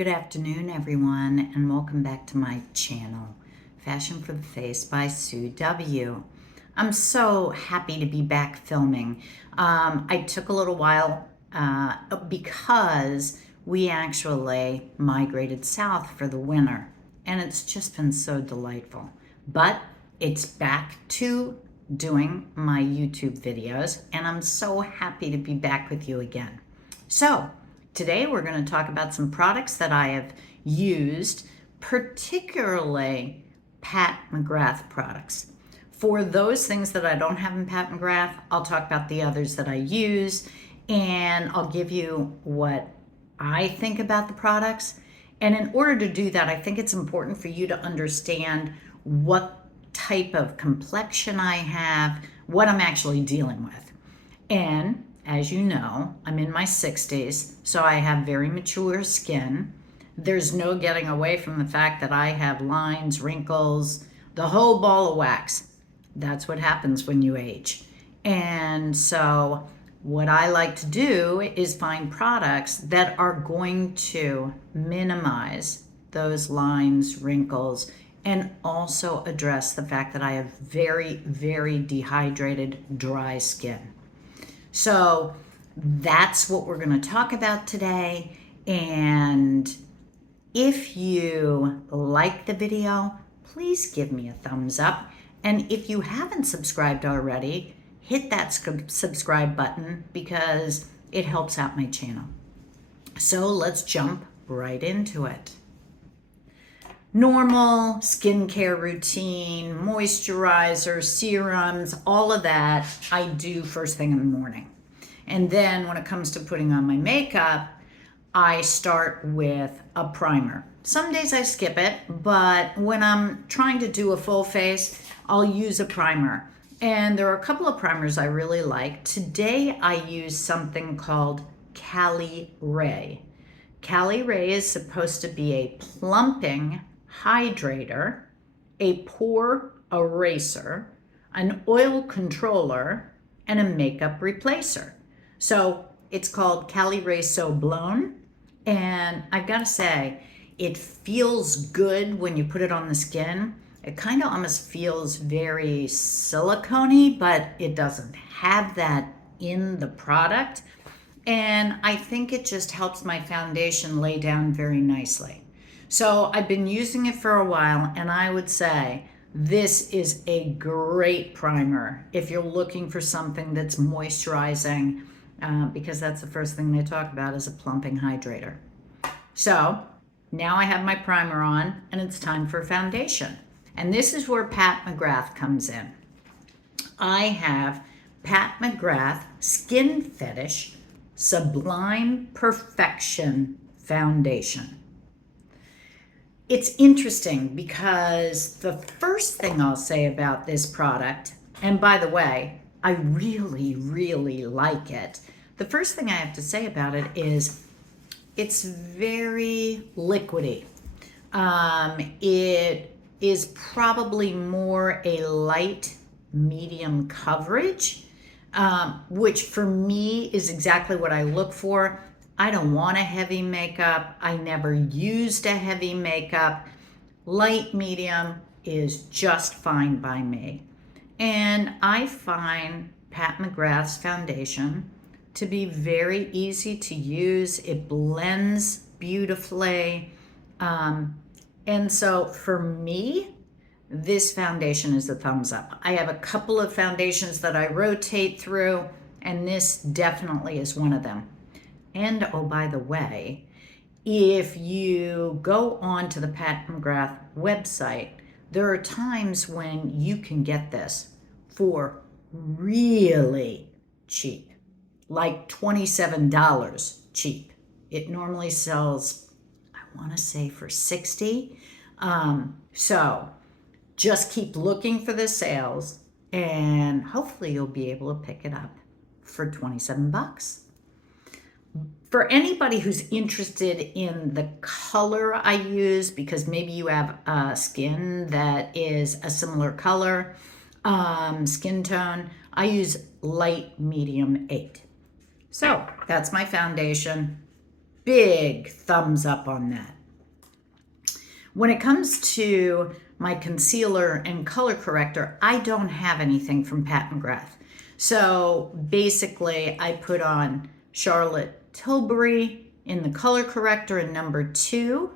Good afternoon, everyone, and welcome back to my channel, Fashion for the Face by Sue W. I'm so happy to be back filming. I took a little while because we actually migrated south for the winter, and it's just been so delightful. But it's back to doing my YouTube videos, and I'm so happy to be back with you again. So, today we're going to talk about some products that I have used, particularly Pat McGrath products. For those things that I don't have in Pat McGrath, I'll talk about the others that I use, and I'll give you what I think about the products. And in order to do that, I think it's important for you to understand what type of complexion I have, what I'm actually dealing with. And as you know, I'm in my 60s, so I have very mature skin. There's no getting away from the fact that I have lines, wrinkles, the whole ball of wax. That's what happens when you age. And so what I like to do is find products that are going to minimize those lines, wrinkles, and also address the fact that I have very, very dehydrated, dry skin. So that's what we're going to talk about today. And if you like the video, please give me a thumbs up. And if you haven't subscribed already, hit that subscribe button because it helps out my channel. So let's jump right into it. Normal skincare routine, moisturizer, serums, all of that I do first thing in the morning. And then when it comes to putting on my makeup, I start with a primer. Some days I skip it, but when I'm trying to do a full face, I'll use a primer. And there are a couple of primers I really like. Today I use something called Cali Ray. Cali Ray is supposed to be a plumping hydrator, a pore eraser, an oil controller, and a makeup replacer. So it's called Cali Ray So Blown, and I've got to say, it feels good when you put it on the skin. It kind of almost feels very silicone-y, but it doesn't have that in the product. And I think it just helps my foundation lay down very nicely. So I've been using it for a while, and I would say this is a great primer if you're looking for something that's moisturizing, because that's the first thing they talk about is a plumping hydrator. So now I have my primer on, and it's time for foundation. And this is where Pat McGrath comes in. I have Pat McGrath Skin Fetish Sublime Perfection Foundation. It's interesting because the first thing I'll say about this product, and by the way, I really, really like it. The first thing I have to say about it is it's very liquidy. It is probably more a light medium coverage, which for me is exactly what I look for. I don't want a heavy makeup. I never used a heavy makeup. Light medium is just fine by me. And I find Pat McGrath's foundation to be very easy to use. It blends beautifully. And so for me, this foundation is a thumbs up. I have a couple of foundations that I rotate through, and this definitely is one of them. And oh, by the way, if you go on to the Pat McGrath website, there are times when you can get this for really cheap, like $27 cheap. It normally sells, I want to say, for $60. So just keep looking for the sales, and hopefully you'll be able to pick it up for 27 bucks. For anybody who's interested in the color I use, because maybe you have skin that is a similar color, skin tone, I use light medium 8. So that's my foundation. big thumbs up on that. When it comes to my concealer and color corrector, I don't have anything from Pat McGrath. So basically, I put on Charlotte Tilbury in the color corrector in number 2.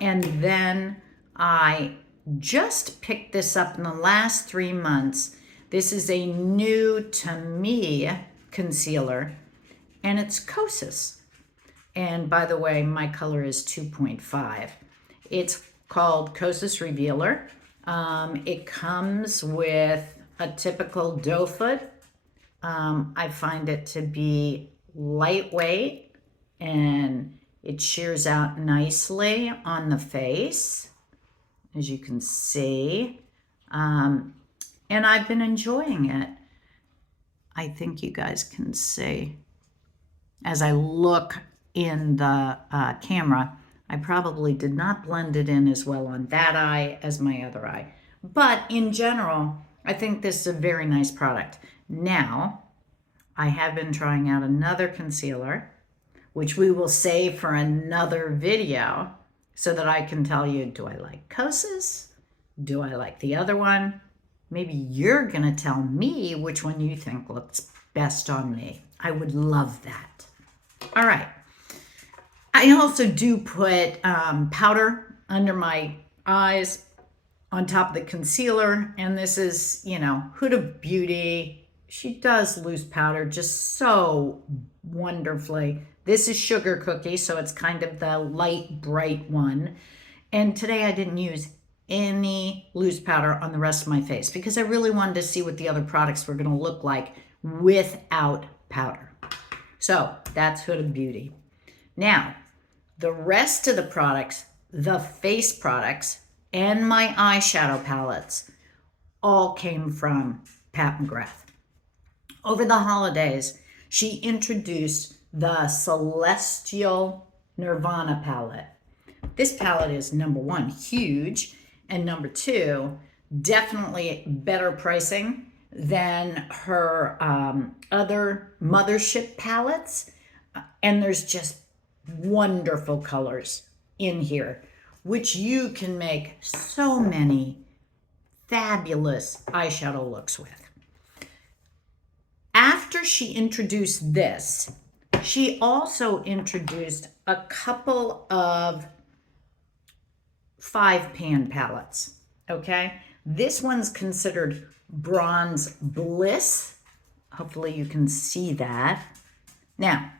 And then I just picked this up in the last 3 months. This is a new to me concealer, and it's Kosas. And by the way, my color is 2.5. It's called Kosas Revealer. It comes with a typical doe foot. I find it to be lightweight, and it shears out nicely on the face, as you can see. And I've been enjoying it. I think you guys can see. As I look in the camera, I probably did not blend it in as well on that eye as my other eye. But in general, I think this is a very nice product. Now, I have been trying out another concealer, which we will save for another video so that I can tell you, do I like Kosas? Do I like the other one? Maybe you're going to tell me which one you think looks best on me. I would love that. All right. I also do put powder under my eyes on top of the concealer. And this is, Huda Beauty. She does loose powder just so wonderfully. This is Sugar Cookie, so it's kind of the light, bright one. And today I didn't use any loose powder on the rest of my face because I really wanted to see what the other products were going to look like without powder. So that's Huda Beauty. Now, the rest of the products, the face products, and my eyeshadow palettes all came from Pat McGrath. Over the holidays, she introduced the Celestial Nirvana palette. This palette is number 1, huge, and number 2, definitely better pricing than her other mothership palettes. And there's just wonderful colors in here, which you can make so many fabulous eyeshadow looks with. After she introduced this, she also introduced a couple of 5-pan palettes, okay? This one's considered Bronze Bliss. Hopefully you can see that. Now,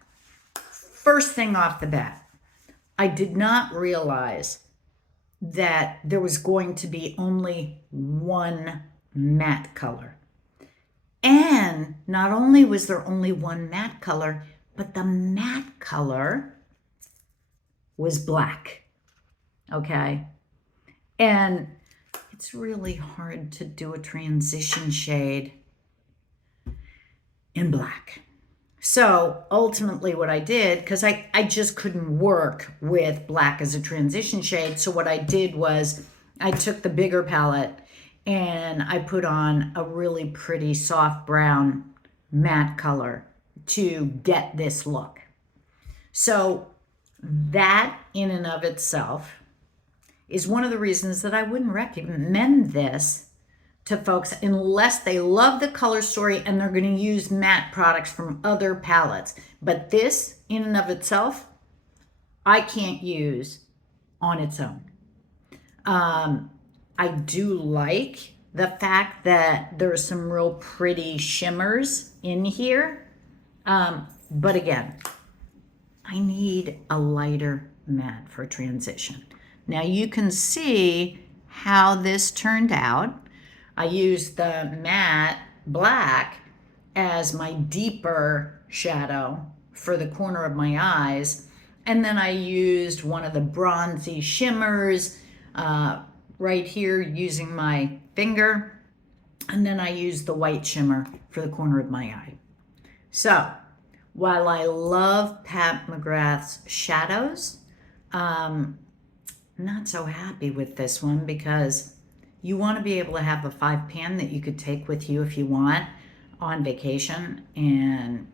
first thing off the bat, I did not realize that there was going to be only one matte color. And not only was there only one matte color, but the matte color was black, okay? And it's really hard to do a transition shade in black. So ultimately what I did, because I just couldn't work with black as a transition shade, so what I did was I took the bigger palette and I put on a really pretty soft brown matte color to get this look. So that in and of itself is one of the reasons that I wouldn't recommend this to folks unless they love the color story and they're going to use matte products from other palettes. But this in and of itself, I can't use on its own. I do like the fact that there are some real pretty shimmers in here. But again, I need a lighter matte for transition. Now you can see how this turned out. I used the matte black as my deeper shadow for the corner of my eyes. And then I used one of the bronzy shimmers right here using my finger. And then I used the white shimmer for the corner of my eye. So while I love Pat McGrath's shadows, I'm not so happy with this one because you want to be able to have a 5-pan that you could take with you if you want on vacation. And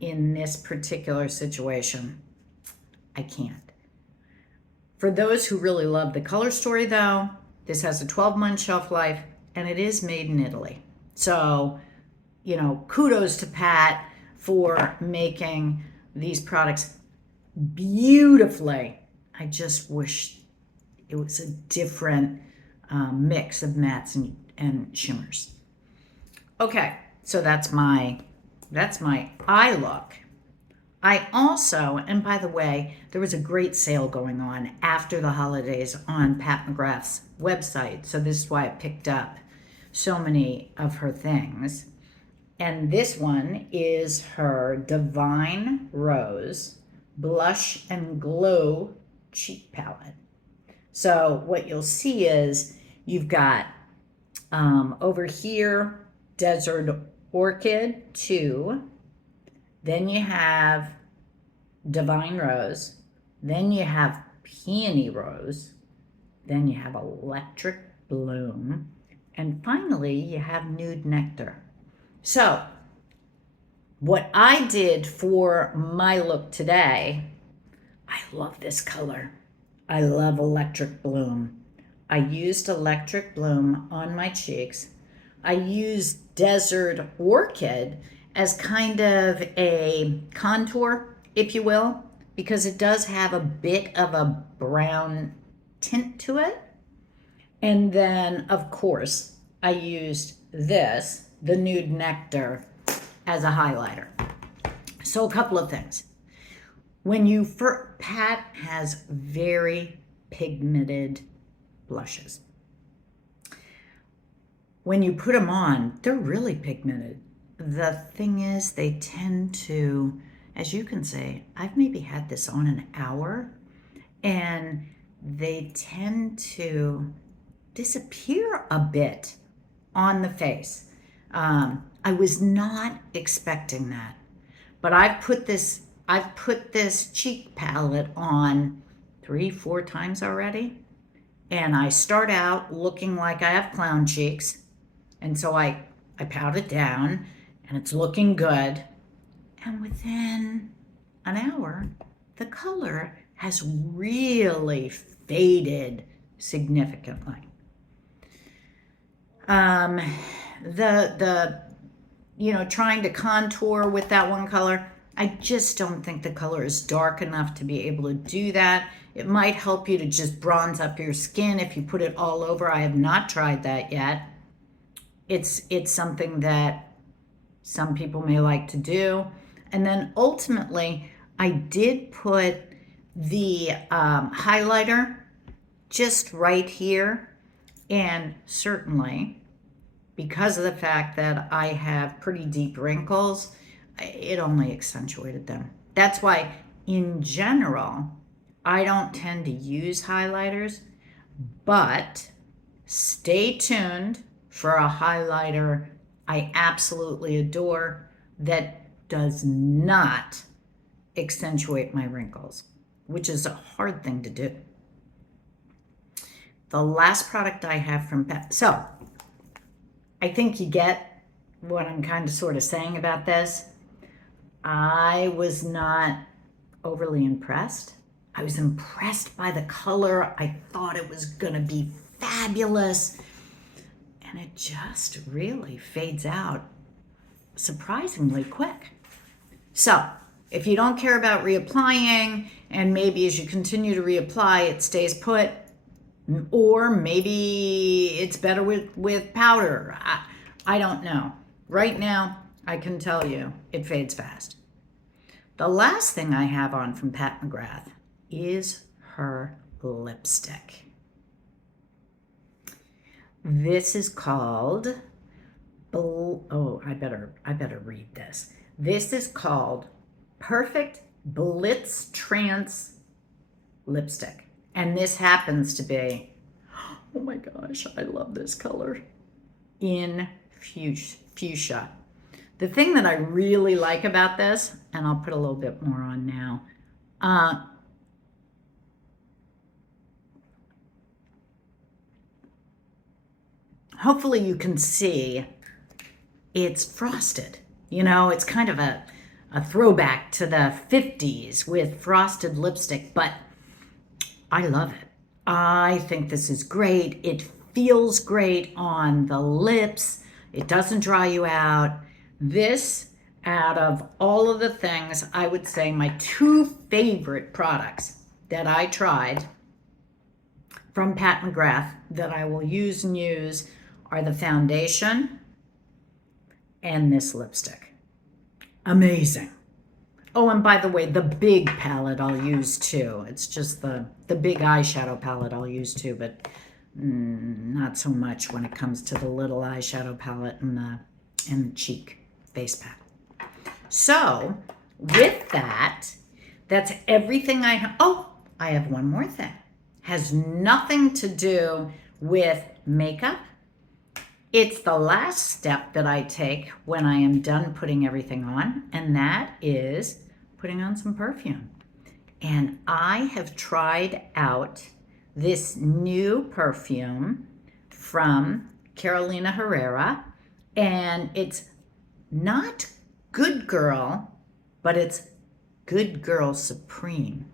in this particular situation, I can't. For those who really love the color story, though, this has a 12-month shelf life, and it is made in Italy. So, kudos to Pat for making these products beautifully. I just wish it was a different mix of mattes and shimmers. Okay, so that's my eye look. I also, and by the way, there was a great sale going on after the holidays on Pat McGrath's website. So this is why I picked up so many of her things. And this one is her Divine Rose Blush and Glow Cheek Palette. So what you'll see is you've got over here, Desert Orchid 2. Then you have Divine Rose. Then you have Peony Rose. Then you have Electric Bloom. And finally, you have Nude Nectar. So, what I did for my look today, I love this color. I love Electric Bloom. I used Electric Bloom on my cheeks. I used Desert Orchid as kind of a contour, if you will, because it does have a bit of a brown tint to it. And then, of course, I used this, the Nude Nectar, as a highlighter. So a couple of things. Pat has very pigmented blushes. When you put them on, they're really pigmented. The thing is, they tend to, as you can see, I've maybe had this on an hour, and they tend to disappear a bit on the face. I was not expecting that, but I've put this cheek palette on 3-4 times already, and I start out looking like I have clown cheeks, and so I pout it down, and it's looking good, and within an hour, the color has really faded significantly. Trying to contour with that one color, I just don't think the color is dark enough to be able to do that. It might help you to just bronze up your skin if you put it all over. I have not tried that yet. It's something that some people may like to do. And then ultimately, I did put the highlighter just right here. And certainly, because of the fact that I have pretty deep wrinkles, it only accentuated them. That's why, in general, I don't tend to use highlighters, but stay tuned for a highlighter I absolutely adore that does not accentuate my wrinkles, which is a hard thing to do. The last product I have from Pat. So I think you get what I'm kind of sort of saying about this. I was not overly impressed. I was impressed by the color. I thought it was going to be fabulous. And it just really fades out surprisingly quick. So if you don't care about reapplying, and maybe as you continue to reapply, it stays put, or maybe it's better with powder. I don't know. Right now, I can tell you it fades fast. The last thing I have on from Pat McGrath is her lipstick. This is called, I better read this. This is called Perfect Blitz Trance Lipstick. And this happens to be, oh my gosh, I love this color, in fuchsia. The thing that I really like about this, and I'll put a little bit more on now, hopefully you can see it's frosted. It's kind of a a throwback to the 50s with frosted lipstick, but I love it. I think this is great. It feels great on the lips. It doesn't dry you out. This, out of all of the things, I would say my two favorite products that I tried from Pat McGrath that I will use and use are the foundation and this lipstick. Amazing. Oh, and by the way, the big palette I'll use too. It's just the big eyeshadow palette I'll use too, but not so much when it comes to the little eyeshadow palette and the cheek face pat. So with that, that's everything I have. Oh, I have one more thing. Has nothing to do with makeup. It's the last step that I take when I am done putting everything on, and that is putting on some perfume. And I have tried out this new perfume from Carolina Herrera, and it's not Good Girl, but it's Good Girl Supreme.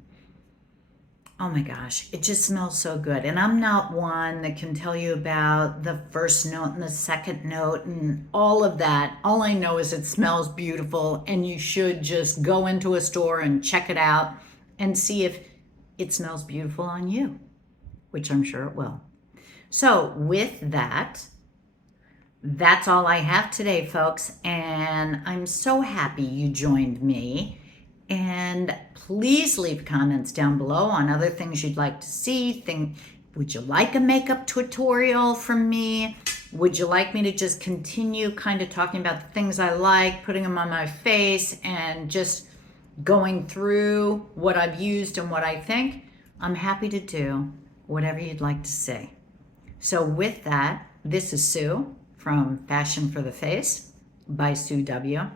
Oh my gosh, it just smells so good. And I'm not one that can tell you about the first note and the second note and all of that. All I know is it smells beautiful, and you should just go into a store and check it out and see if it smells beautiful on you, which I'm sure it will. So with that, that's all I have today, folks. And I'm so happy you joined me. And please leave comments down below on other things you'd like to see. Would you like a makeup tutorial from me? Would you like me to just continue kind of talking about the things I like, putting them on my face, and just going through what I've used and what I think? I'm happy to do whatever you'd like to see. So with that, this is Sue from Fashion for the Face by Sue W.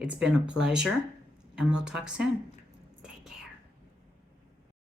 It's been a pleasure, and we'll talk soon.